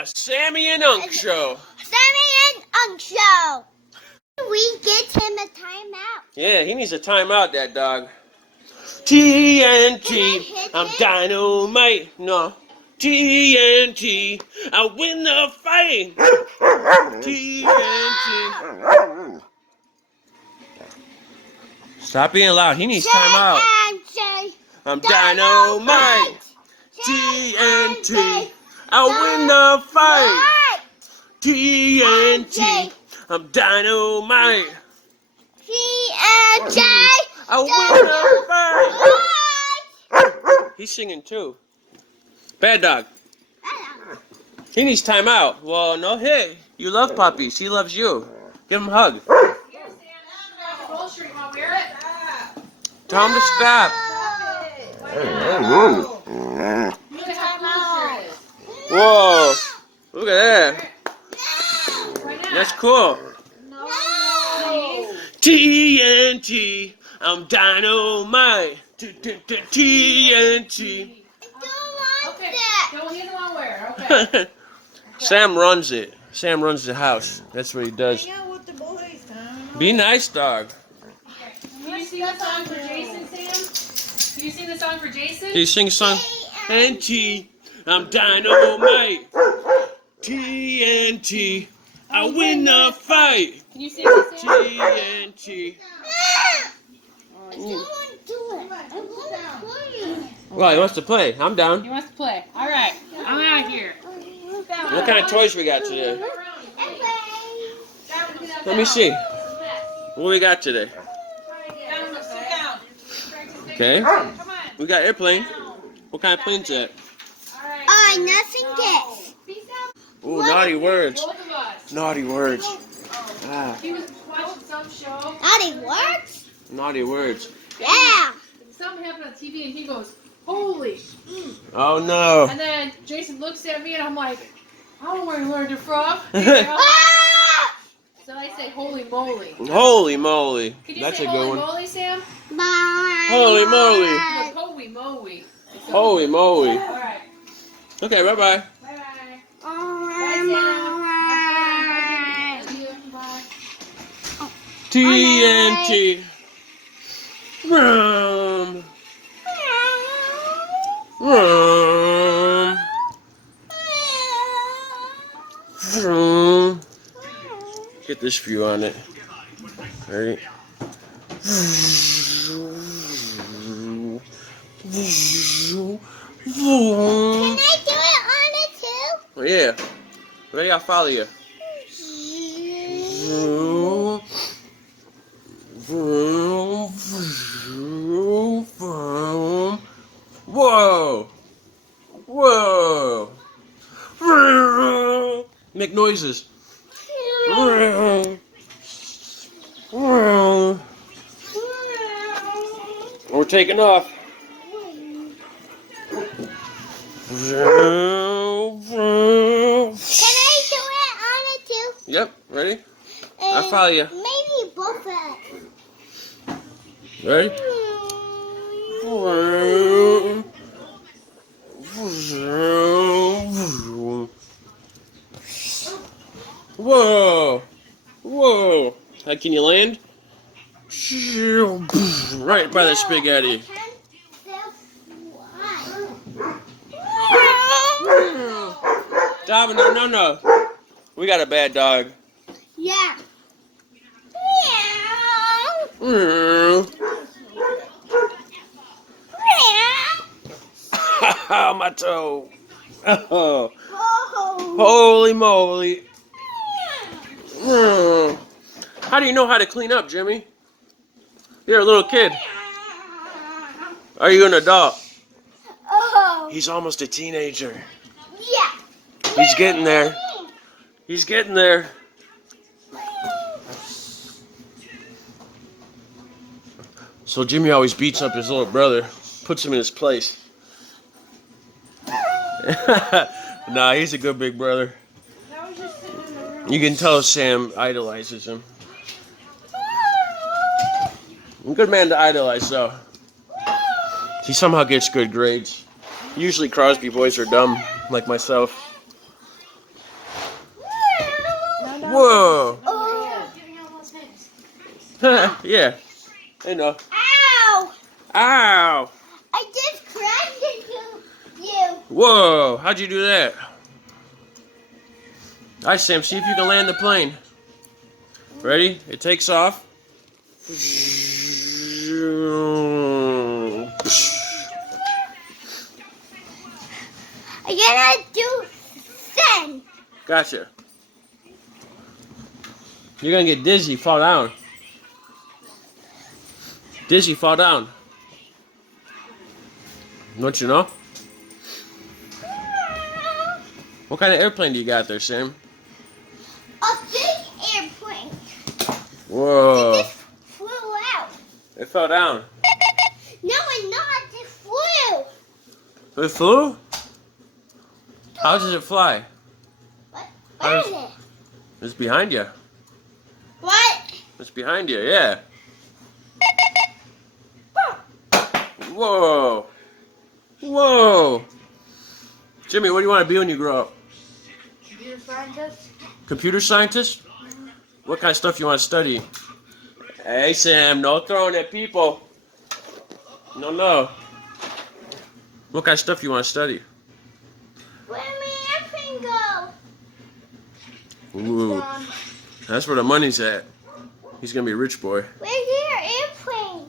the Sammy and UNC show. Sammy and UNC show. We get him a timeout. Yeah, he needs a timeout, that dog. TNT, I'm dynamite. No. TNT, I win the fight. TNT. Stop being loud. He needs timeout. I'm dynamite. TNT, I win the fight. TNT, I'm dynamite. TNT, I win the fight. He's singing too. Bad dog. He needs timeout. Well, no, hey, you love puppies. He loves you. Give him a hug. Tell him to stop. Whoa, look at that. That's cool. TNT, I'm dynamite. TNT. Okay, don't hit the one where, okay. Sam runs it. Sam runs the house. That's what he does. Be nice, dog. Okay. Can you sing the song for Jason, Sam? Can you sing the song for Jason? Can you sing a song? TNT, I'm dynamite. TNT, I win the fight. Can you sing the Sam? TNT. Well, he wants to play. I'm down. He wants to play. All right, I'm out here. What kind of toys we got today? Let me see. What we got today? Okay. We got airplane. What kind of plane's that? nothing gets. Ooh, naughty words. Both of us. Naughty words. Ah, He was watching some show. Naughty words? naughty words. Yeah. Something happened on TV and he goes, holy. Oh no. And then Jason looks at me and I'm like, I don't know where you learned it from. So I say, holy moly. Holy moly. Could you That's say a good holy one. moly, Sam? Holy moly. He goes, holy moly. So, Holy moly. all right. Okay, bye bye. Bye-bye. Bye. TNT. Vroom. Vroom. Vroom. Get this view on it. Ready? Can I do it on it too? Oh, yeah. Ready? I'll follow you. Whoa! Whoa! Make noises. We're taking off. Can I do it on it too? Yep, ready? I'll follow you. Maybe both of Ready? Whoa! Whoa! Can you land? Right by the spaghetti. Domino, no. We got a bad dog. Yeah. My toe. Oh. Holy moly. How do you know how to clean up, Jimmy? You're a little kid. Are you an adult? Oh. He's almost a teenager. Yeah. He's getting there. He's getting there. So Jimmy always beats up his little brother, puts him in his place. Nah, he's a good big brother. You can tell Sam idolizes him. A good man to idolize, though. He somehow gets good grades. Usually Crosby boys are dumb, like myself. Whoa. Oh. Giving out those hints. Yeah. I know. Ow! Ow. I just crashed into you. Whoa. How'd you do that? All right, Sam. See if you can land the plane. Ready? It takes off. I'm gonna do send. Gotcha. You're gonna get dizzy, fall down. Dizzy, fall down. Don't you know? What kind of airplane do you got there, Sam? A big airplane. Whoa. It just flew out. It fell down. No, it's not. It flew. It flew? How does it fly? What? How Where does- is it? It's behind you. What? It's behind you, yeah. Whoa. Whoa. Jimmy, what do you want to be when you grow up? Computer scientist? Computer scientist? What kind of stuff you want to study? Hey, Sam, no throwing at people. No. What kind of stuff you want to study? Where did my airplane go? Ooh, that's where the money's at. He's going to be a rich boy. Where's your airplane?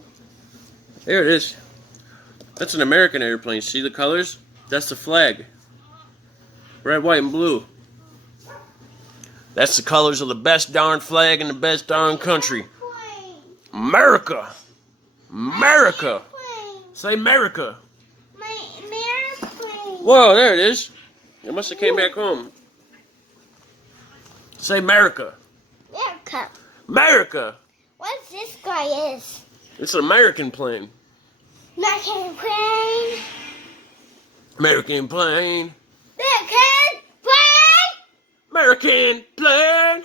There it is. That's an American airplane. See the colors? That's the flag. Red, white, and blue. That's the colors of the best darn flag in the best darn country. Airplane. America. America. Airplane. Say America. My airplane. Whoa, there it is. It must have came back home. Say America. America. America. What's this guy is? It's an American plane. American plane. American plane. American plane. American plane.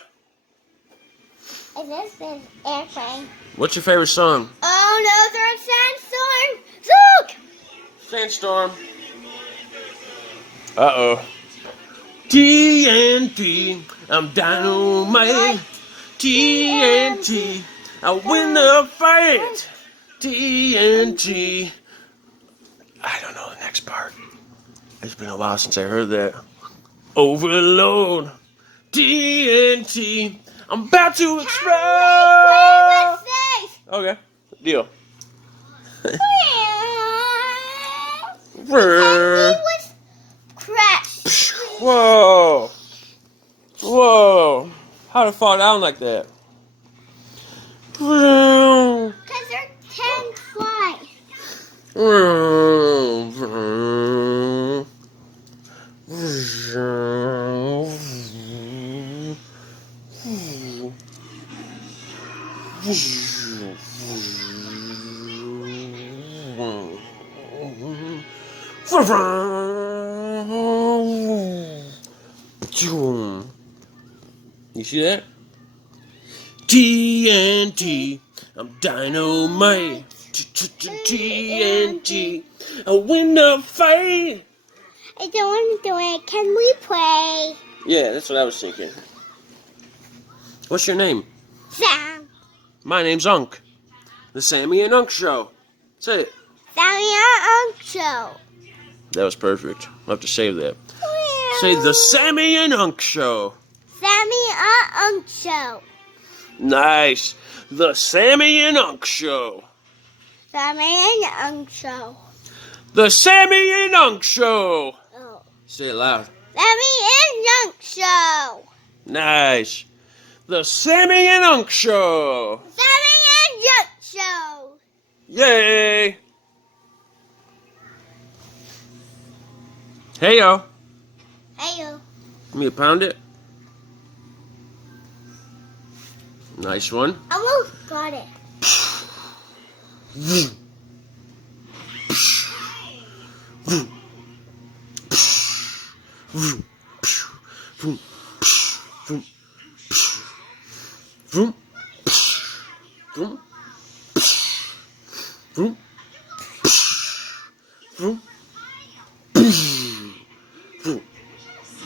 And this is airplane. What's your favorite song? Oh no, there's a sandstorm. Look. Sandstorm. Uh-oh. TNT. I'm dynamite. TNT. I win the fight. TNT. I don't know the next part. It's been a while since I heard that. Overload. TNT. I'm about to explode. What's this? Okay. Deal. It was crashed. Whoa. Whoa. How'd it fall down like that? Because they're 10 fly. You see that? TNT, I'm dynamite. TNT, I win the fight. I don't want to do it. Can we play? Yeah, that's what I was thinking. What's your name? Sam. My name's Unc. The Sammy and UNC Show. Say it. Sammy and UNC Show. That was perfect. I'll have to save that. Say the Sammy and UNC Show. Sammy and UNC Show. Nice. The Sammy and UNC Show. Sammy and UNC Show. The Sammy and UNC Show. Oh. Say it loud. Sammy and UNC Show. Nice. The Sammy and UNC Show. Sammy and UNC Show. Yay. Hey, yo. Hey, you. Let me pound it. Nice one. Almost got it.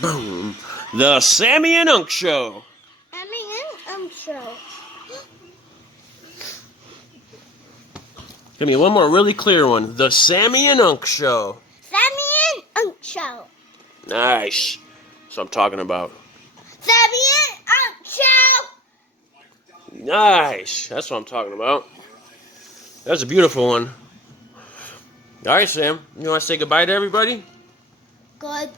Boom. The Sammy and UNC Show. Sammy Give me one more really clear one. The Sammy and UNC Show. Sammy and UNC Show. Nice. That's what I'm talking about. Sammy and UNC Show. Nice. That's what I'm talking about. That's a beautiful one. All right, Sam. You want to say goodbye to everybody? Good.